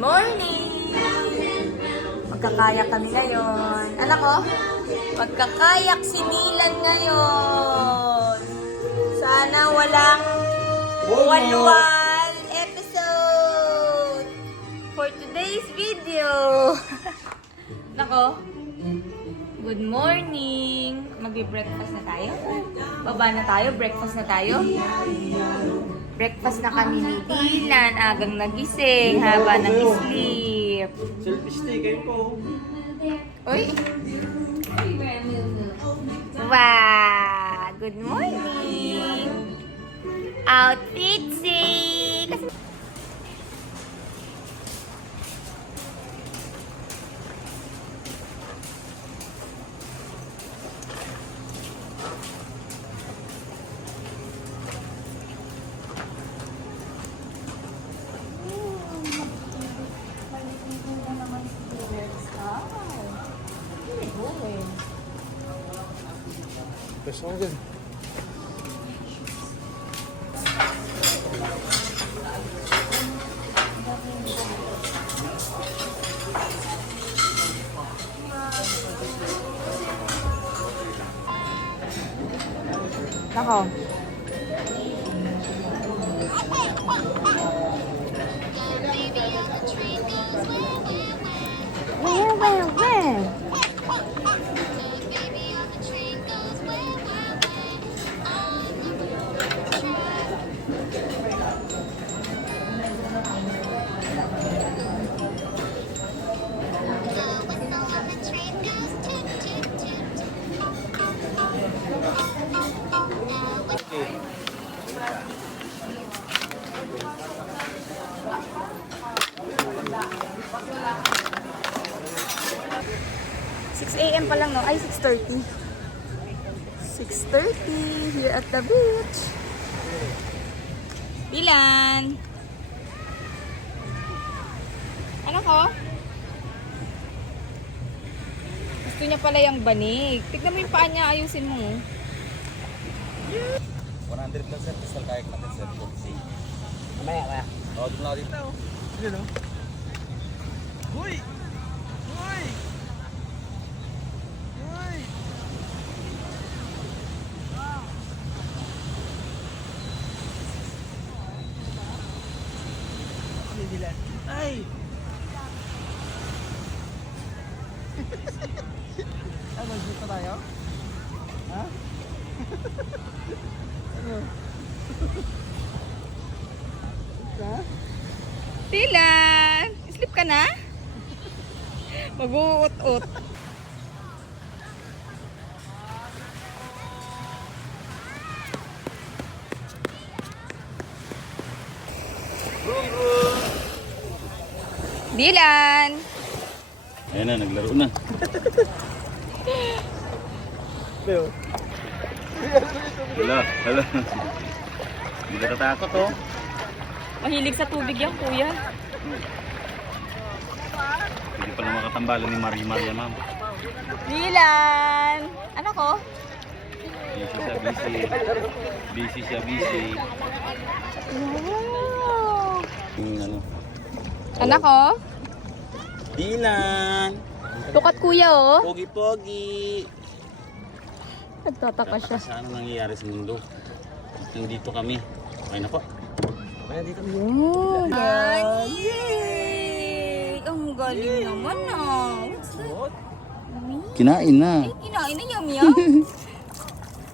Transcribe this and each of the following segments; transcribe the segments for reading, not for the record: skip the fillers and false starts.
morning! Magkakayak kami ngayon. Anak ko, magkakayak si Dylan ngayon. Sana walang walwal episode for today's video. Nako, good morning! Magbe-breakfast na tayo. Baba na tayo, breakfast na tayo. Breakfast na kami ni Dylan, agang nagising, haba nag-sleep. Selfie kayo po. Uy! Wow! Good morning! Outfit sick! Pessoal, good. Nako. Where? AM pa lang, no? Ay, 6:30. 6:30 here at the beach. Dylan! Ano ko? Gusto niya pala yung banig. Tignan mo yung paa niya, ayusin mo. 100 lang sir, kasal kayak natin sir. Mamaya ba? Oo, doon lang dito. Yun o. Huy! Huy! Huy! Ano Dylan? Ay! Ano, dito tayo? Ha? Ano? Ha? Dylan! Sleep ka na? Mag-uut-ut. Dylan! Ayan na, naglaro na. Leo. Hala. Hindi ka tatakot oh. Mahilig sa tubig yan, kuya. Hindi pa na makatambalan ni Maria, ma'am. Dylan! Ano ko? Busy siya. Wow! Ano? Anak ko? Dylan! Tukat kuya, oh. Pogi-pogi! Nagtataka siya. Saan ang nangyayari sa mundo? Nandito kami. Okay na po. Okay, dito kami. Yun! Yay! Ang galing naman, ah. What's that? Kinain na. Ay, kinain na yum-yum.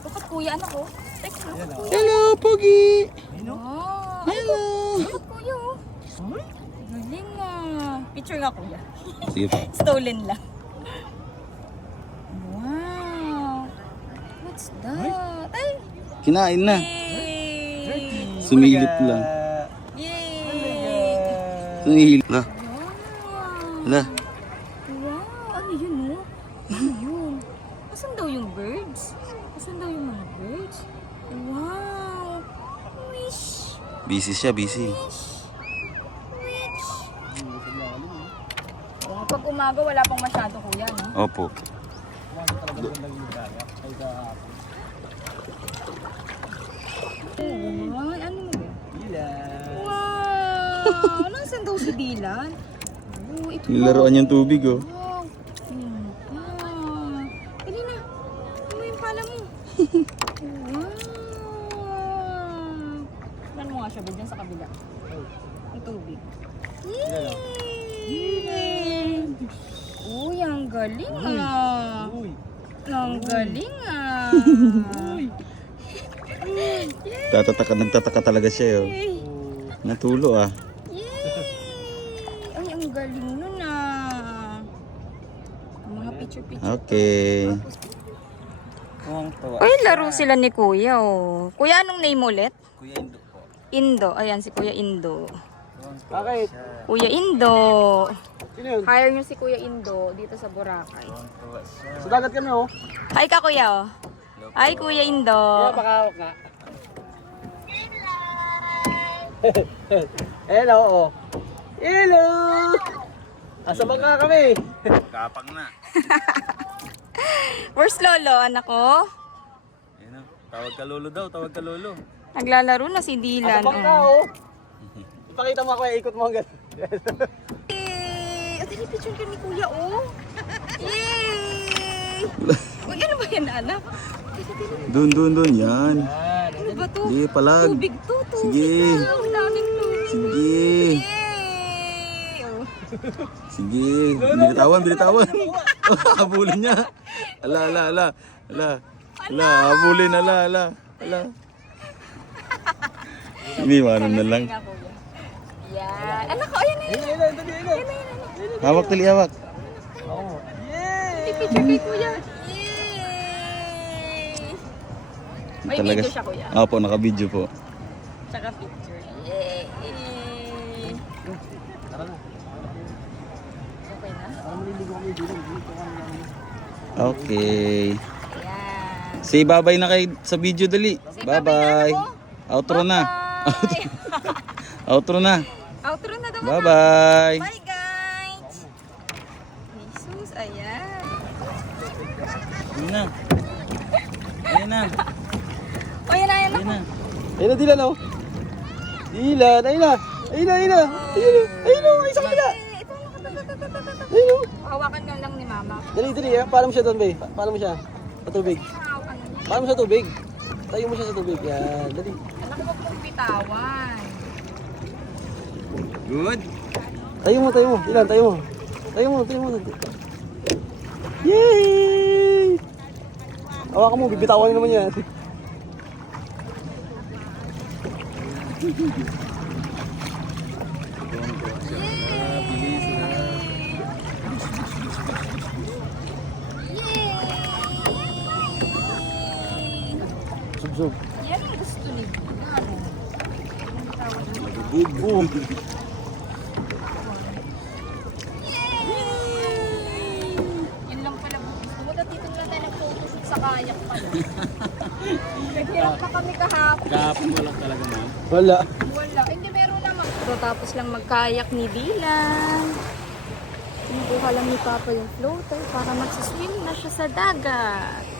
Tukat kuya, anak ko. Text mo. Hello, Pogi! Wow! Hello! Tukat kuya, oh. Galing, ah. Picture nga kuya. Sige po. Stolen lang. Wow! What's that? Ay! Kinain na. Yay! Sumilip lang. Yay! Sumilip lang. Wow! Hala. Wow! Ano yun, oh? Ano yun? Asan daw yung birds? Asan daw yung mga birds? Wow! Wish! Busy siya, busy. Wish! Pag umaga, wala pang masyado, kuya, no? Opo. Ay, ano mo ba? Wow! Nasaan daw si Dylan? Oh, ito Nilaruan yung tubig oh. Wow. Dali na. Ano yung pala mo? Wow. Tignan mo nga siya, dyan sa kabila. Ang tubig. Yay! Uy, ang galing ah. Ang galing ah. Nagtataka talaga siya oh. Natulo ah. Yay! Ay, ang galing nun ah. Ang mga picture-picture. Okay. Ay, laro sila ni Kuya oh. Kuya, anong name ulit? Kuya Indo po. Indo. Ayan, si Kuya Indo. Bakit? Kuya Indo. Sino yun? Hire nyo si Kuya Indo dito sa Boracay. Sa dagat kami oh. Hi ka, Kuya oh. Hi, Kuya Indo. Pakahawak nga. Hello oh. Hello! Asa bangka kami? Kapang na. Where's Lolo, anak ko? Ayun oh. Tawag ka lolo daw, tawag ka lolo. Naglalaro na si Asa Dylan. bangka Oh. oh. Ipakita mo ako, ikot mo hanggang. Yay! Dali, picture ka ni Kuya, oh. Yay! Uy, ano ba yan, anak? Dun yan. Ano ba to? Sige, palag. Tubig to, tubig. Sige. Ang daming tubig. Sige. Yay! Oh. Sige. Bilitawan. Habulin niya. Ala. Habulin, ala. Iniwanan na lang. Sige nga, Kuya. Yan. Anak ko, ayan na yun. Hawak. Oo. Picture kay Kuya. Yay! May video siya, Kuya. Opo, naka-video po. Tsaka picture. Yay! Tara na. Okay na? Para maliligo kami dito. Okay. Ayan. Say bye-bye na kay sa video dali. Bye-bye. Outro na. Bye! Outro na. Outro na daw. Bye-bye. Bye, guys! Jesus, ayan. Ayun na. O, yan na, yan na. Ayun na, Dylan oh. Dylan, ayun na. Ay, sa kabila. Ito, Ayun oh. hawakan ka lang ni Mama. Dali, paano mo siya doon, be? Paano mo siya? Sa tubig. Hawakan mo niya. Paano mo sa tubig? Tayo mo siya sa tubig. Yan, dali. Anak ko pong bitawan. Good. Tayo mo. Dylan, tayo mo. Yay! Hawakan mo, bibitawan niyo naman yan. Sub. Yan ang gusto ni Bulan. Boom. Yun lang pala gusto mo. Dito na tayo nag-photoshoot sa kayak pala. Naghirap pa kami kahapon. Kahapon wala talaga ma'am. Wala. Wala. Hindi, meron naman. So, tapos lang magkayak ni Dylan. Kinukuha lang ni Papa yung floater para magsiswim na siya sa dagat.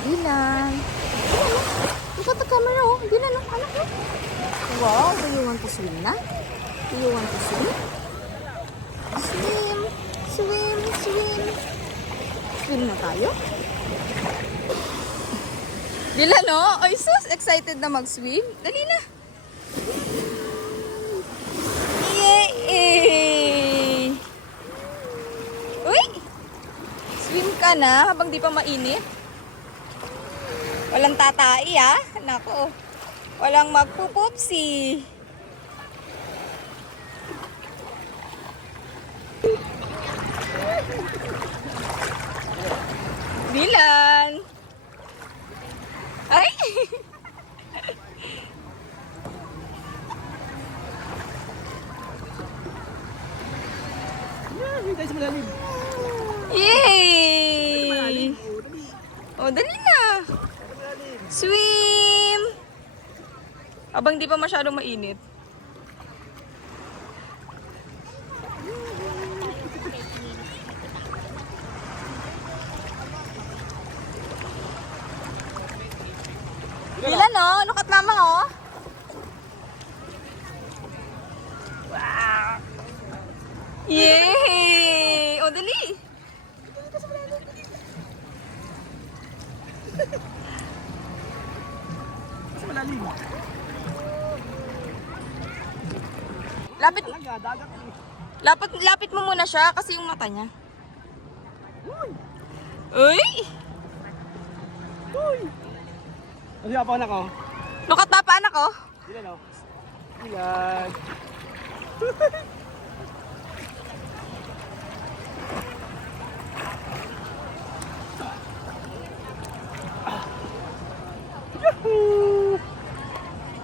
Dylan. Look at the camera, oh. Dylan, oh. Anak, oh. Wow, do you want to swim na? Do you want to swim? Swim. Swim na tayo? Dylan, oh. Ay, sus. Excited na mag-swim. Dali na. Yay! Uy! Swim ka na habang di pa mainit. Walang tatai, ah. Nako. Walang magpupupsi. Dylan! Ay! Tayo sa malalim. Yay! Oh, dali na. Swim! Abang di pa masyadong mainit. Dylan, Ayan oh, look at mama oh. Wow. Yay! O, dali. Mas malalim. Lapit, Talaga, dagat. lapit mo muna siya kasi yung mata niya. Uy! Uy! Ano yung anak ko? Look at papa, anak oh. Ilan o? Ilan?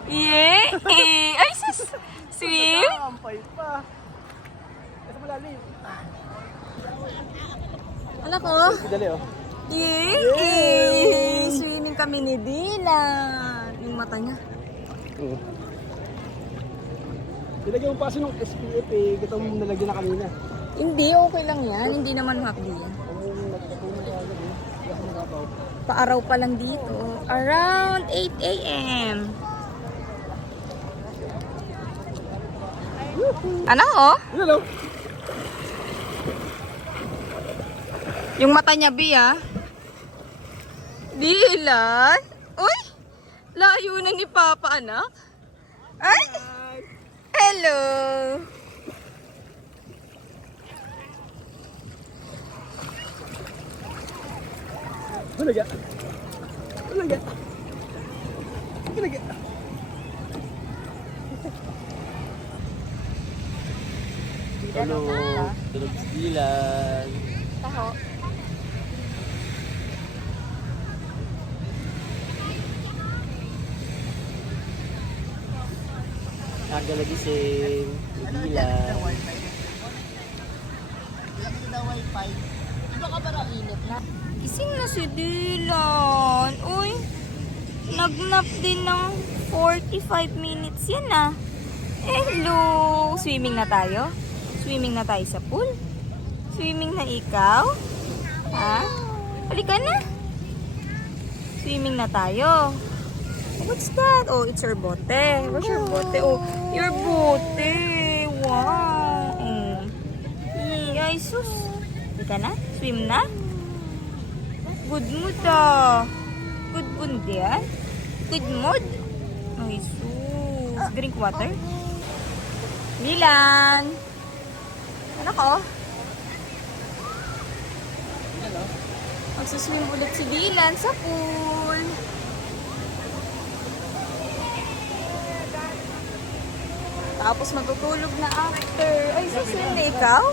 Yay! Ay, sus! Swim! Ampay pa. Mas malalim. Anak ko. Dali oh. Yay! Swimming kami ni Dylan. Yung mata niya. Oo. Nilagyan mo pa kasi nung SPF eh. Ito yung nalagyan na kanina. Hindi, okay lang yan. Hindi naman makdi yan. Paaraw pa lang dito. Around 8 a.m. Ano oh? Ilan o? Yung mata niya, Bi, ah. Dylan? Uy! Layo na ni Papa, anak. Ay! Hello! Talaga. Talaga. Talaga. Tulog si Dylan. Taho. Nagalagising. Dylan. Gising na si Dylan. Uy, nagnap din ng 45 minutes yan ah. Hello! Swimming na tayo? Swimming na tayo sa pool? Swimming na ikaw? Ha? Halika na. Swimming na tayo. What's that? Oh, it's your bote. What's your bote? Oh, your bote. Wow. Ay, sus. Halika na? Swim na? Good mood ah. Good mood yan? Good mood? Ay, sus. Drink water? Dylan! Ano ko? Magsuswim ulit si Dylan sa pool. Tapos matutulog na after. Ay, suswim na ikaw?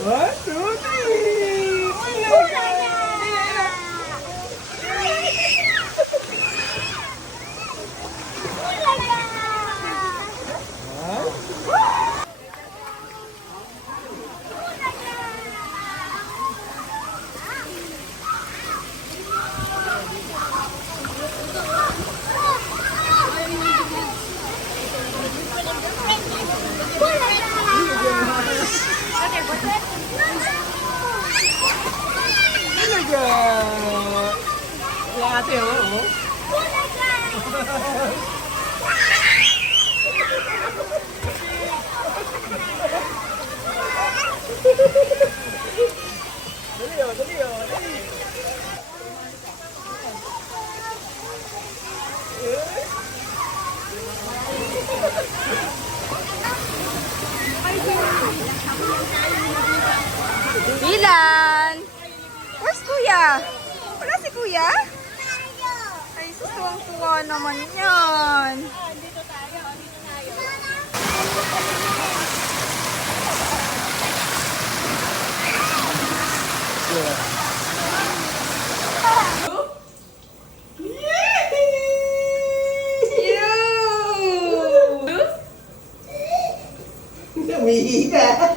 One, two, three! Talaga! Kaya ate, oh. Dali, oh, dali, oh, dali. Dylan! Where's Kuya? Wala si Kuya? Ay, susuwang-tuwa naman yan. Umihi ka.